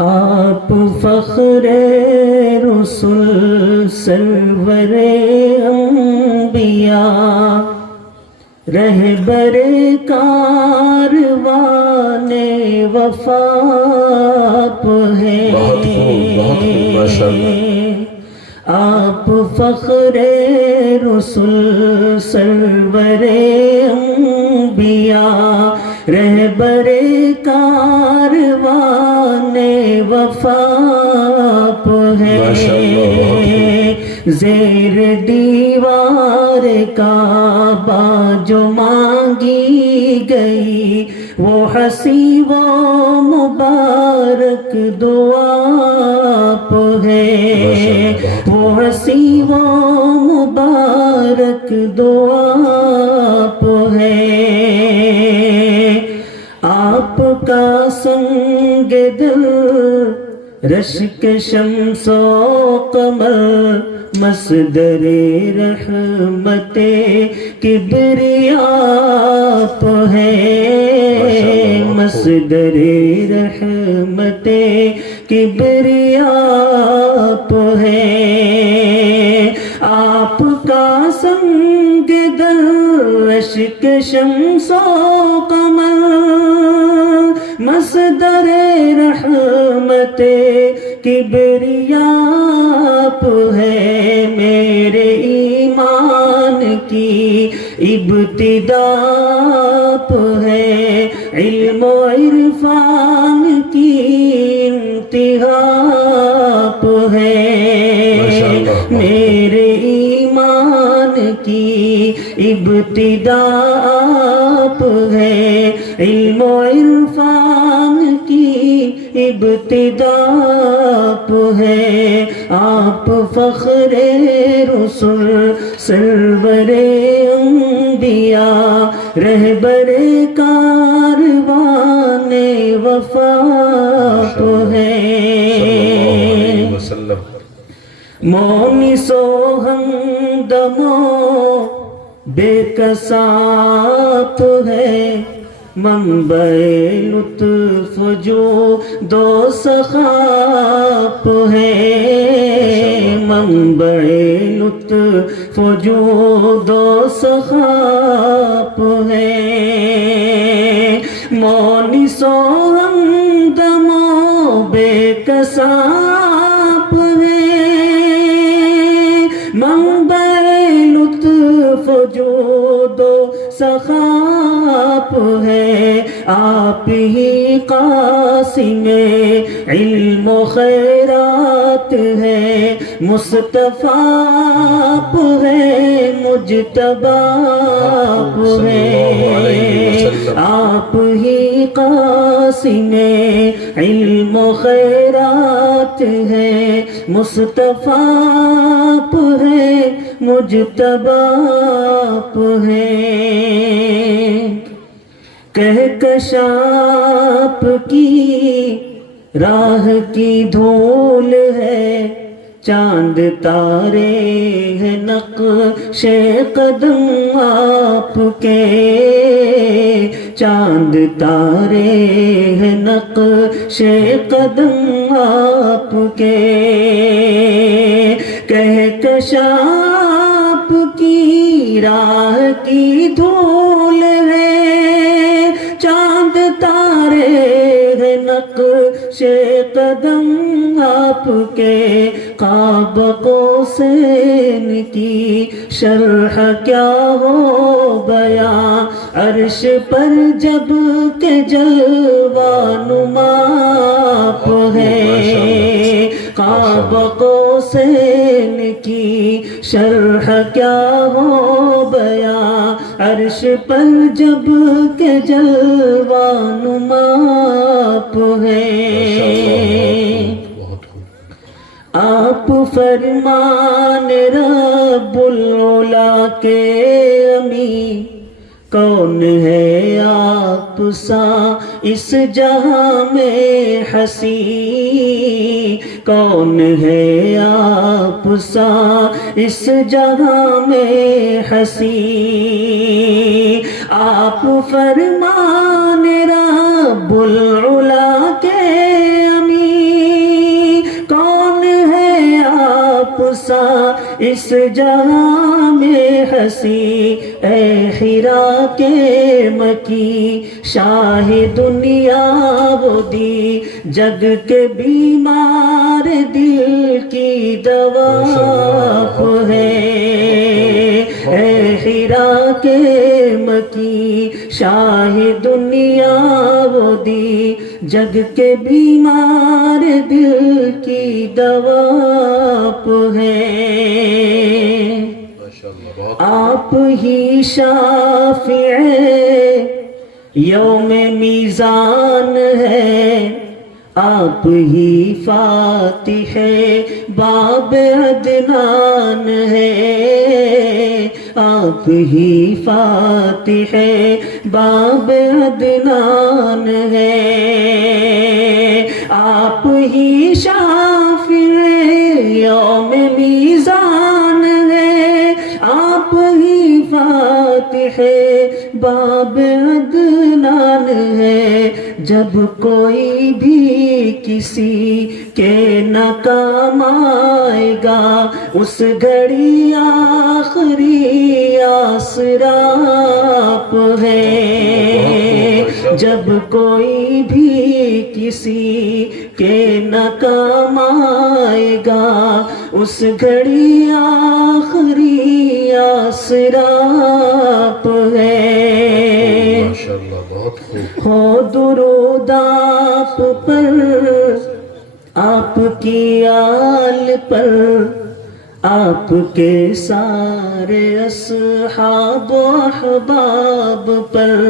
آپ فخر رسول سرور انبیاء رہبر کاروان وفا آپ ہیں. بہت خوب ماشاءاللہ. آپ فخر رسول سرور انبیاء رہبر کاروان وفا آپ ہیں. زیر دیوار کعبہ جو مانگی گئی وہ حسی و مبارک دعا آپ ہے. وہ حسی و مبارک دعا آپ ہے. آپ کا سنگ دل رشک شمس و قمر مصدر رحمت کبریا آپ ہے. مصدر رحمت کبریا آپ ہے. آپ کا سنگ دل اشک شمس و قمر مصدر رحمت کبریا آپ ہے. میرے ایمان کی ابتدا آپ ہے. علم و عرفان کی انتہا آپ ہے. میرے ایمان کی ابتدا آپ ہے. علم و عرفان کی ابتدا آپ ہے. آپ فخر رسول سرور انبیاء رہبر کاروان وفا آپ ہیں. مونس و ہمدم و بے کساپ ہے. منبع لطف جو دو سخاپ ہے. منبع لطف جو دو سخاپ ہے. مونس و ہمدم و بے کساپ ہے. منبع لطف جو دو سخاپ ہے. آپ ہی قاسم علم و خیرات ہے. مصطفیٰ آپ ہے. مجتبیٰ آپ ہے. آپ ہی قاسم علم و خیرات ہے. مصطفیٰ آپ ہے. مجتبیٰ آپ ہے. کہکشاں کی راہ کی دھول ہے. چاند تارے ہیں نقش قدم آپ کے. چاند تارے ہیں نقش قدم آپ کے. کہکشاں کی راہ کی دھول ہے. چاند تارے ہیں نقش قدم آپ کے. قاب قوسین کی شرح کیا ہو بیاں. عرش پر جب کہ جلوہ نما آپ ہے. قاب قوسین کی شرح کیا ہو بیاں. عرش پر جب کہ جلوہ نما آپ ہے. آپ فرمان رب العلا کے امی. کون ہے آپ سا اس جہاں میں ہنسی. کون ہے آپ سا اس جہاں میں ہنسی. آپ فرمان رب العلا کے امی. اس جہاں میں ہنسی اے حرا کے مکی شاہ دنیا وہ دی جگ کے بیمار دل کی دوا آپ ہے اے حرا کے مکی شاہ دنیا وہ دی جگ کے بیمار دل کی دوا آپ ہے آپ ہی شافع یوم میزان ہے آپ ہی فاتح باب عدنان ہے آپ ہی فاتح باب عدنان ہے آپ ہی شافع یوم میزان ہے آپ ہی فاتح باب عدنان ہے جب کوئی بھی کسی کے ناکام آئے گا اس گھڑی آخری آسرا آپ ہے جب کوئی بھی کسی کے ناکام آئے گا اس گھڑی آخری آسرا آپ ہے ہو درود آپ پر آپ کی آل پر آپ کے سارے اصحاب و احباب پر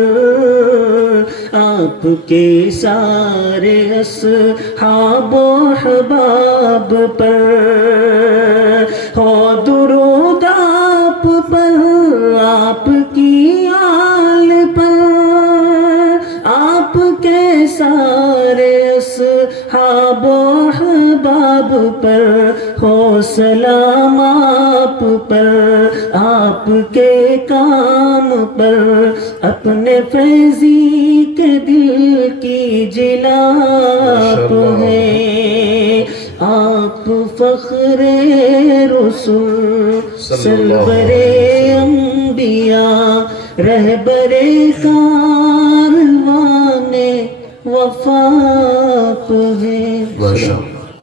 آپ کے سارے اصحاب و احباب پر ہو درود آپ پر آپ کی آل پر آپ کے سارے اصحاب و احباب پر ہو سلام آپ پر آپ کے کام پر اپنے فیضی کے دل کی جلا آپ ہے آپ فخر رسول سرور انبیاء رہبر کاروان وفا آپ ہے